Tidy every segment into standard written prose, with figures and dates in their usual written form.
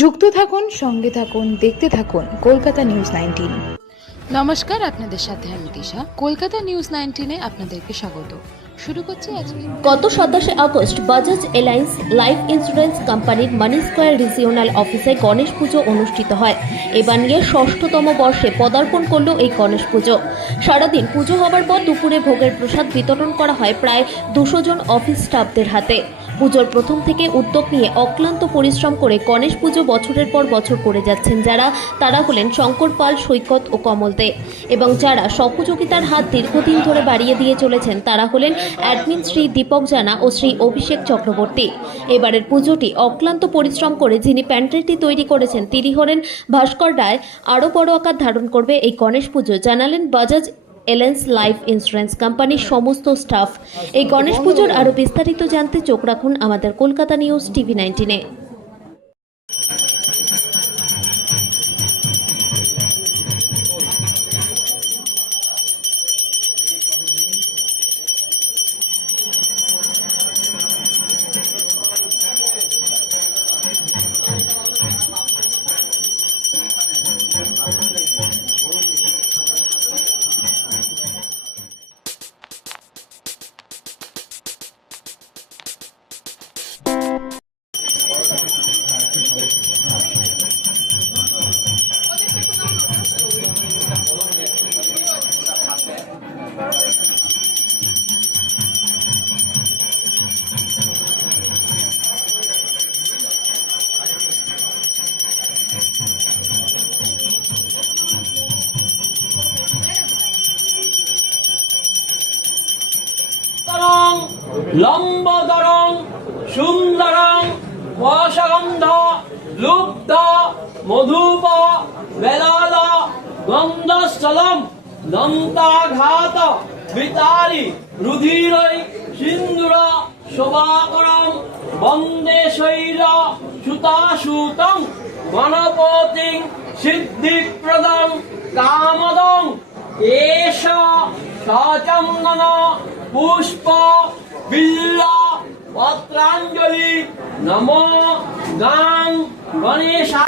যুক্ত থাকুন, সঙ্গে থাকুন, দেখতে থাকুন কলকাতা নিউজ 19। নমস্কার, আপনাদের সাথে আমি দিশা। কলকাতা নিউজ 19-এ আপনাদেরকে স্বাগত। শুরু করছি আজকে। গত 27 August Bajaj alliance life insurance কোম্পানির মানি স্কোয়ার রিজিওনাল অফিসে গণেশ পুজো অনুষ্ঠিত হয়। এবার নিয়ে 6ষ্ঠতম বর্ষে পদার্পণ করল এই গণেশ পুজো। সারাদিন পুজো হবার পর দুপুরে ভোগের প্রসাদ বিতরণ করা হয় প্রায় 200 জন অফিস স্টাফদের হাতে। পুজোর প্রথম থেকে উদ্যোগ নিয়ে অক্লান্ত পরিশ্রম করে গণেশ পুজো বছরের পর বছর করে যাচ্ছেন তারা হলেন শঙ্কর পাল, সৈকত ও কমল দে, এবং যারা সহযোগিতার হাত দীর্ঘদিন ধরে বাড়িয়ে দিয়ে চলেছেন তারা হলেন অ্যাডমিন শ্রী দীপক জানা ও শ্রী অভিষেক চক্রবর্তী। এবারের পুজোটি অক্লান্ত পরিশ্রম করে যিনি প্যান্ডেলটি তৈরি করেছেন তিনি হলেন ভাস্কর রায়। আরও বড় আকার ধারণ করবে এই গণেশ পুজো জানালেন বাজাজ এলায়েন্স লাইফ ইন্স্যুরেন্স কোম্পানির সমস্ত স্টাফ। এই গণেশ পুজোর আরও বিস্তারিত জানতে চোখ রাখুন আমাদের কলকাতা নিউজ টিভি 19-এ। লম্বদরং সুন্দরং বশগন্ধ লুব্ধ মধুপ বেলাল গন্ধস্থলম দন্তাঘাত বিতারি রুধিরৈ সিন্দুর শোভাকরম বন্দে শৈল সুতাসুতং গণপতিং সিদ্ধিপ্রদং কামদং এষ সচন্দন পুষ্প বিল্লা পত্রাঞ্জলি নমো গাং গণেশা।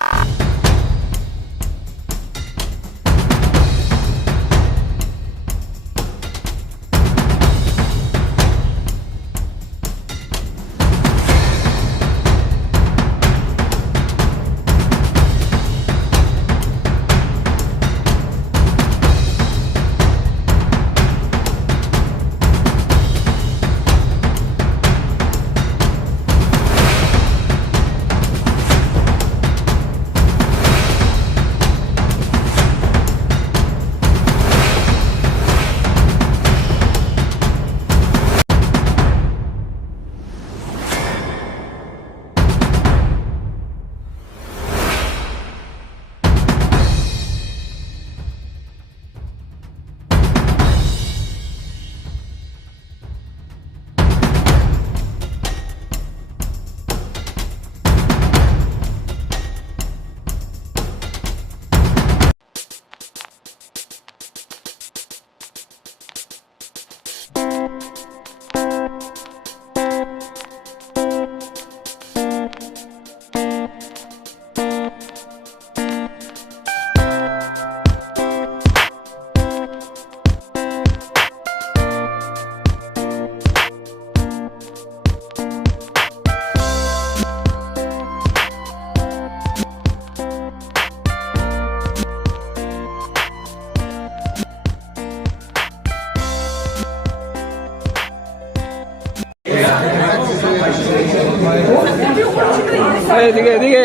এদিকে এদিকে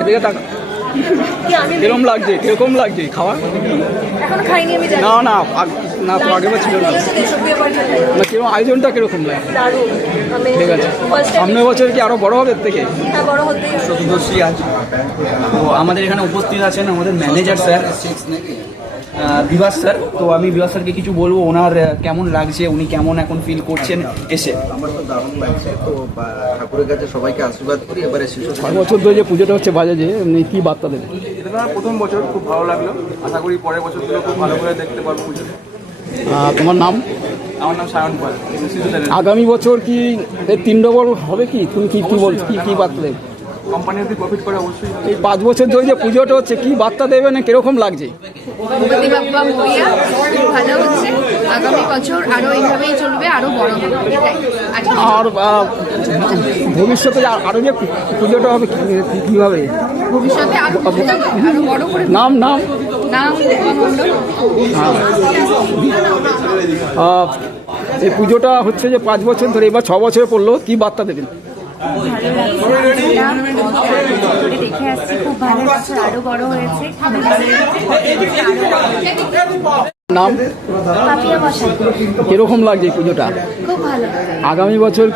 এদিকে তাকা। কিরকম লাগছে, কিরকম লাগছে খাওয়া? এখন খাইনি আমি, জানি না না না, তো আগে ছিল না। না, কিরকম আয়োজনটা কিরকম লাগে? দারুণ। আমি ঠিক আছে, ফার্স্ট টাইম সামনের বছর কি আরো বড় হবে এর থেকে? হ্যাঁ, বড় হতেই হবে। চতুর্দশী আছে। তো আমাদের এখানে উপস্থিত আছেন আমাদের ম্যানেজার স্যার বিভাস স্যার। তো আমি বিভাস স্যারকে কিছু বলবো, ওনার কেমন লাগছে, উনি কেমন এখন ফিল করছেন এসে। আমার তো দারুণ লাগছে। তো ঠাকুরের কাছে সবাইকে আশীর্বাদ করি। এবারে শিশু 6 বছর ধরে যে পুজোটা হচ্ছে বাজাজে, এমনি কি বার্তা দেবেন? এটা আমার প্রথম বছর, খুব ভালো লাগলো। আশা করি পরের বছরগুলো খুব ভালো করে দেখতে পারবো পুজো। তোমার নাম? আমার নাম সায়ন পাল। আগামী বছর কি 3 ডবল হবে কি? তুমি কি বল, কি বার্তা দেবে? কোম্পানি যদি প্রফিট করে অবশ্যই। এই 5 বছর ধরে যে পুজোটা হচ্ছে কি বার্তা দেবেন, কিরকম লাগছে? গণপতি বাপ্পা মরিয়া, ভালো হচ্ছে। আগামী বছর আরো এইভাবেই চলবে, আরো বড় হবে, এটাই। আর ভবিষ্যতে আরো যে পুজোটা হবে কিভাবে? ভবিষ্যতে আরো বড় করে নাম নাম নাম মণ্ডল। এই পুজোটা হচ্ছে যে 5 বছর ধরে, এবার 6 বছরে পড়লো, কি বার্তা দেবেন? দেখে আসছি, খুব ভালো লাগছে, আরো বড় হয়েছে। নাম কিরকম লাগছে এই পুজোটা? খুব ভালো, আগামী বছর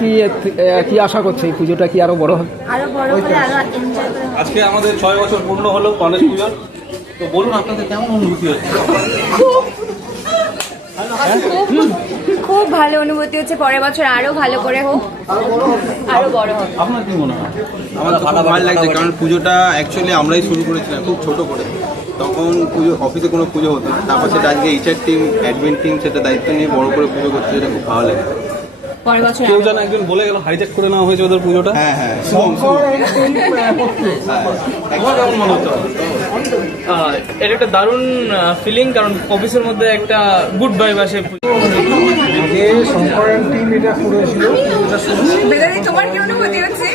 কি আশা করছে? এই পুজোটা কি আরো বড় হবে? আরো বড় করে আরো এনজয় করে। আজকে আমাদের 6 বছর পূর্ণ হলো গণেশ পূজার। তো বলুন আপনাদের কেমন অনুভূতি হচ্ছে? খুব ভালো অনুভূতি হচ্ছে, পরের বছর আরো ভালো করে হোক, আরো বড় হোক। আপনার কি মনে হয়? আমার খুব ভালো লাগছে, কারণ পুজোটা অ্যাকচুয়ালি আমরাই শুরু করেছিলাম খুব ছোট করে। তখন পুজো অফিসে কোনো পুজো হতো না, তারপর সেটা আজকে এইচআর টিম, অ্যাডমিন টিম সেটা দায়িত্ব নিয়ে বড় করে পুজো করছে, যেটা খুব ভালো লাগে। পরের বছর কেউ যেন একজন বলে গেল হাইজ্যাক করে নেওয়া হয়েছে ওদের পুজোটা। হ্যাঁ হ্যাঁ, তোমার কেমন মনে হচ্ছে? এটা একটা দারুণ ফিলিং, কারণ অফিসের মধ্যে একটা গুড ভাইব আসে। বেলারি, তোমার কি অনুভূতি হচ্ছে?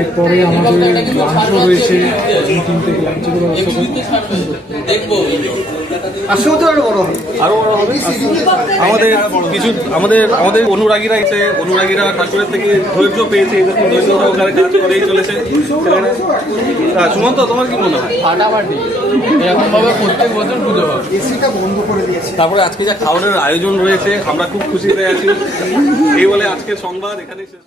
এরপরে আমাদের লাঞ্চও রয়েছে, 3 থেকে লাঞ্চের ব্যবস্থা করবো। আরো বড় হবে। আমাদের কিছু আমাদের অনুরাগীরা এসে, অনুরাগীরা ঠাকুরের থেকে ধৈর্য পেয়েছে, এরকম ধৈর্য সহকারে কাজ করেই চলেছে। সুমন্ত, তোমার কি মনে হয়? ফাটাফাটি এরকম ভাবে প্রত্যেক বছর পুজো হবে। তারপরে আজকে যা খাওয়ানোর আয়োজন রয়েছে, আমরা খুব খুশিতে আছি। এই বলে আজকের সংবাদ এখানেই শেষ।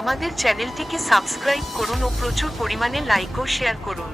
আমাদের চ্যানেলটিকে সাবস্ক্রাইব করুন ও প্রচুর পরিমাণে লাইক ও শেয়ার করুন।